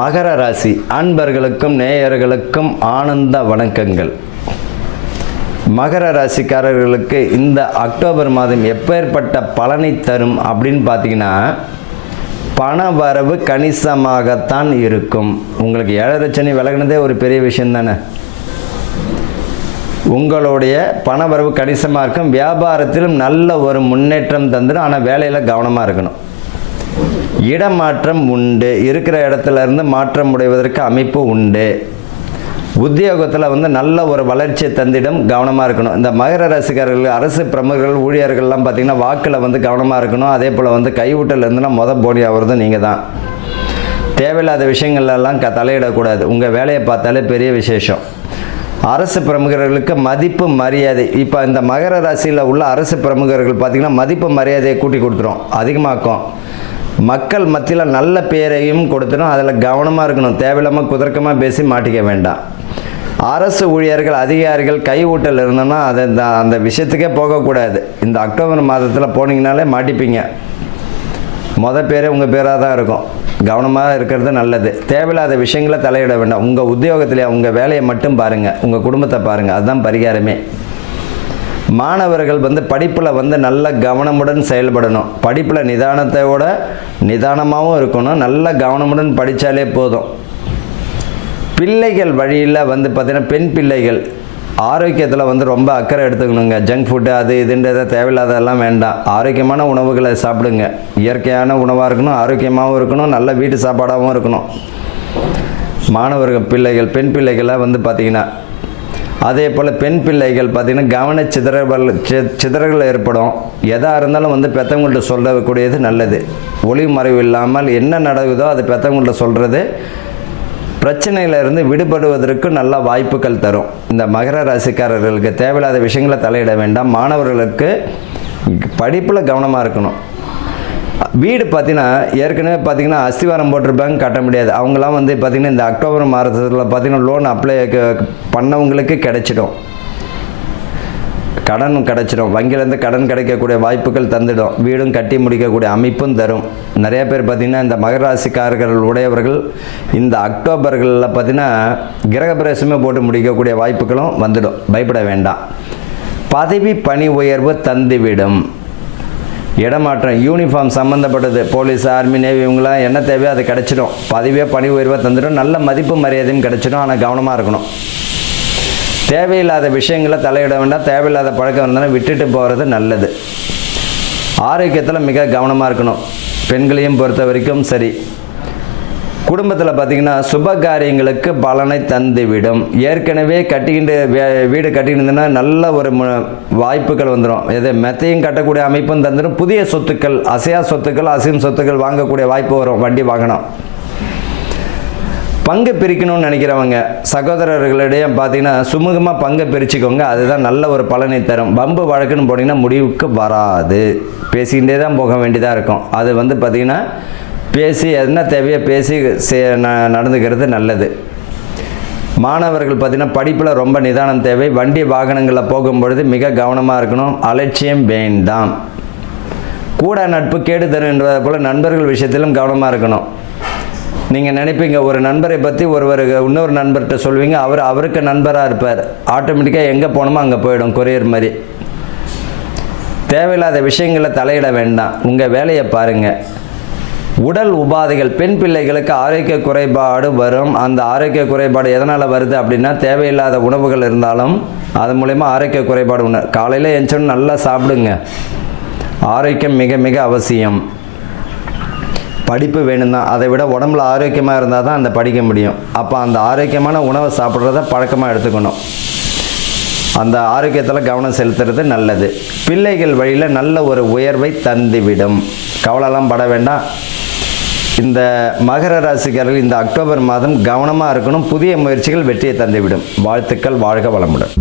மகர ராசி அன்பர்களுக்கும் நேயர்களுக்கும் ஆனந்த வணக்கங்கள். மகர ராசிக்காரர்களுக்கு இந்த அக்டோபர் மாதம் எப்பேற்பட்ட பலனை தரும் அப்படின்னு பார்த்தீங்கன்னா, பண வரவு கணிசமாகத்தான் இருக்கும். உங்களுக்கு 7.5 சனி விலகினதே ஒரு பெரிய விஷயம் தானே. உங்களுடைய பண வரவு கணிசமாக இருக்கும். வியாபாரத்திலும் நல்ல ஒரு முன்னேற்றம் தந்துடும். ஆனால் வேலையில் கவனமாக இருக்கணும். இடமாற்றம் உண்டு. இருக்கிற இடத்துல இருந்து மாற்றம் உடைவதற்கு அமைப்பு உண்டு. உத்தியோகத்தில் நல்ல ஒரு வளர்ச்சியை தந்திடம், கவனமாக இருக்கணும். இந்த மகர ராசிக்காரர்கள், அரசு பிரமுகர்கள், ஊழியர்கள்லாம் பார்த்திங்கன்னா வாக்கில் கவனமாக இருக்கணும். அதே போல் கைவிட்டல் இருந்துன்னா போனி ஆகிறது நீங்கள் தான். தேவையில்லாத விஷயங்கள்லாம் தலையிடக்கூடாது. உங்கள் வேலையை பார்த்தாலே பெரிய விசேஷம். அரசு பிரமுகர்களுக்கு மதிப்பு மரியாதை, இப்போ இந்த மகர ராசியில் உள்ள அரசு பிரமுகர்கள் பார்த்திங்கன்னா மதிப்பு மரியாதையை கூட்டி கொடுத்துரும், அதிகமாக்கும். மக்கள் மத்தியில் நல்ல பேரையும் கொடுத்துடும். அதில் கவனமாக இருக்கணும். தேவையில்லாமல் குதர்க்கமாக பேசி மாட்டிக்க வேண்டாம். அரசு ஊழியர்கள், அதிகாரிகள் கையூட்டல் இருந்தோன்னா அந்த விஷயத்துக்கே போகக்கூடாது. இந்த அக்டோபர் மாதத்தில் போனீங்கனாலே மாட்டிப்பீங்க. பேரே உங்கள் பேராக தான் இருக்கும். கவனமாக இருக்கிறது நல்லது. தேவையில்லாத விஷயங்களை தலையிட வேண்டாம். உங்கள் உத்தியோகத்திலே உங்கள் வேலையை மட்டும் பாருங்கள், உங்கள் குடும்பத்தை பாருங்கள். அதுதான் பரிகாரமே. மாணவர்கள் படிப்பில் நல்ல கவனமுடன் செயல்படணும். படிப்பில் நிதானத்தோட நிதானமாகவும் இருக்கணும். நல்ல கவனமுடன் படித்தாலே போதும். பிள்ளைகள் வழியில் பார்த்திங்கன்னா பெண் பிள்ளைகள் ஆரோக்கியத்தில் ரொம்ப அக்கறை எடுத்துக்கணுங்க. ஜங்க் ஃபுட்டு அது இதுன்றதை தேவையில்லாதெல்லாம் வேண்டாம். ஆரோக்கியமான உணவுகளை சாப்பிடுங்க. இயற்கையான உணவாக இருக்கணும், ஆரோக்கியமாகவும் இருக்கணும், நல்ல வீட்டு சாப்பாடாகவும் இருக்கணும். மாணவர்கள் பிள்ளைகள், பெண் பிள்ளைகளை பார்த்திங்கன்னா அதே போல் பெண் பிள்ளைகள் பார்த்திங்கன்னா கவன சிதறல்கள் ஏற்படும். எதாக இருந்தாலும் பெற்றவங்கள்ட்ட சொல்லக்கூடியது நல்லது. ஒளிவு மறைவு இல்லாமல் என்ன நடக்குதோ அது பெற்றவங்கள்ட்ட சொல்கிறது பிரச்சனையிலிருந்து விடுபடுவதற்கு நல்ல வாய்ப்புகள் தரும். இந்த மகர ராசிக்காரர்களுக்கு தேவையில்லாத விஷயங்களை தலையிட வேண்டாம். மாணவர்களுக்கு படிப்பில் கவனமாக இருக்கணும். வீடு பார்த்திங்கன்னா ஏற்கனவே பார்த்திங்கன்னா அஸ்திவாரம் போட்டிருப்பாங்க, கட்ட முடியாது. அவங்களாம் பார்த்திங்கன்னா இந்த அக்டோபர் மாதத்தில் பார்த்திங்கன்னா லோன் அப்ளை பண்ணவங்களுக்கு கிடைச்சிடும், கடன் கிடைச்சிடும். வங்கியிலேருந்து கடன் கிடைக்கக்கூடிய வாய்ப்புகள் தந்துடும். வீடும் கட்டி முடிக்கக்கூடிய அமைப்பும் தரும். நிறைய பேர் பார்த்திங்கன்னா இந்த மகர ராசிக்காரர்கள் உடையவர்கள் இந்த அக்டோபர்களில் பார்த்திங்கன்னா கிரகப்பிரவேசமே போட்டு முடிக்கக்கூடிய வாய்ப்புகளும் வந்துடும். பயப்பட வேண்டாம். பதவி பணி உயர்வு தந்துவிடும். இடமாற்றம், யூனிஃபார்ம் சம்மந்தப்பட்டது, போலீஸ், ஆர்மி, நேவி, இவங்களாம் என்ன தேவையோ அது கிடச்சிடும். பதவியே பணி உயர்வை தந்துடும். நல்ல மதிப்பு மரியாதையும் கிடச்சிடும். ஆனால் கவனமாக இருக்கணும். தேவையில்லாத விஷயங்களை தலையிட வேண்டாம். தேவையில்லாத பழக்கம் இருந்தாலும் விட்டுட்டு போகிறது நல்லது. ஆரோக்கியத்தில் மிக கவனமாக இருக்கணும். பெண்களையும் பொறுத்த வரைக்கும் சரி. குடும்பத்தில் பார்த்திங்கன்னா சுப காரியங்களுக்கு பலனை தந்துவிடும். ஏற்கனவே வீடு கட்டிக்கிட்டுனா நல்ல ஒரு வாய்ப்புகள் வந்துடும். எது மெத்தையும் கட்டக்கூடிய அமைப்பும் தந்துடும். புதிய சொத்துக்கள், அசையா சொத்துக்கள், அசையும் சொத்துக்கள் வாங்கக்கூடிய வாய்ப்பு வரும். வண்டி வாகனம். பங்கு பிரிக்கணும்னு நினைக்கிறவங்க சகோதரர்களிடையே பார்த்திங்கன்னா சுமூகமாக பங்கை பிரிச்சுக்கோங்க. அதுதான் நல்ல ஒரு பலனை தரும். வம்பு வழக்குன்னு போனீங்கன்னா முடிவுக்கு வராது. பேசிக்கிட்டே தான் போக வேண்டியதாக இருக்கும். அது பார்த்திங்கன்னா பேசி என்ன தேவையோ பேசி நடந்துக்கிறது நல்லது. மாணவர்கள் பார்த்திங்கன்னா படிப்பில் ரொம்ப நிதானம் தேவை. வண்டி வாகனங்களில் போகும்பொழுது மிக கவனமாக இருக்கணும். அலட்சியம் வேண்டாம். கூட நட்பு கேடு தரும் என்பதை போல் நண்பர்கள் விஷயத்திலும் கவனமாக இருக்கணும். நீங்கள் நினைப்பீங்க ஒரு நண்பரை பற்றி இன்னொரு நண்பர்கிட்ட சொல்வீங்க, அவருக்கு நண்பராக இருப்பார். ஆட்டோமேட்டிக்காக எங்கே போகணுமோ அங்கே போயிடும், கொரியர் மாதிரி. தேவையில்லாத விஷயங்களை தலையிட வேண்டாம். உங்கள் வேலையை பாருங்கள். உடல் உபாதைகள், பெண் பிள்ளைகளுக்கு ஆரோக்கிய குறைபாடு வரும். அந்த ஆரோக்கிய குறைபாடு எதனால் வருது அப்படின்னா தேவையில்லாத உணவுகள் இருந்தாலும் அது மூலயமா ஆரோக்கிய குறைபாடு உண்டு. காலையில் எழுந்தோன்னு நல்லா சாப்பிடுங்க. ஆரோக்கியம் மிக மிக அவசியம். படிப்பு வேணும் தான், அதை விட உடம்புல ஆரோக்கியமாக இருந்தால் தான் அந்த படிக்க முடியும். அப்போ அந்த ஆரோக்கியமான உணவை சாப்பிட்றத பழக்கமாக எடுத்துக்கணும். அந்த ஆரோக்கியத்தில் கவனம் செலுத்துறது நல்லது. பிள்ளைகள் வழியில் நல்ல ஒரு உயர்வை தந்துவிடும். கவலைலாம் பட வேண்டாம். இந்த மகர ராசிக்காரர்கள் இந்த அக்டோபர் மாதம் கவனமாக இருக்கணும். புதிய முயற்சிகள் வெற்றியை தந்துவிடும். வாழ்த்துக்கள். வாழ்க வளமுடன்.